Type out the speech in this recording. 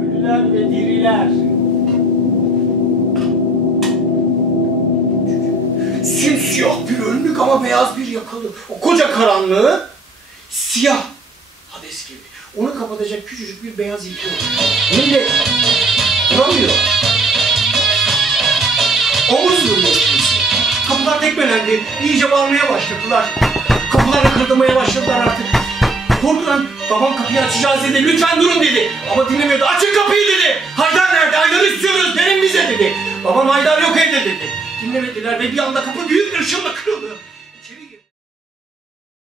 Ölüler ve diriler. Simsiyah bir önlük ama beyaz bir yakalı. O koca karanlığı siyah Hades gibi. Onu kapatacak küçücük bir beyaz ipi var. Millet duramıyor. Omuz vuruyor kimse. Kapılar tekmelendi. İyice bağırmaya başladılar. Kapıları kırdırmaya başladılar artık. Korkudan babam kapıyı açacağız dedi. Lütfen durun dedi. Ama dinlemiyordu. Açın kapıyı dedi. Haydar nerede? Haydar'ı istiyoruz. Verin bize dedi. Babam Haydar yok evde dedi. Dinlemediler ve bir anda kapı büyük bir ışınla kırıldı.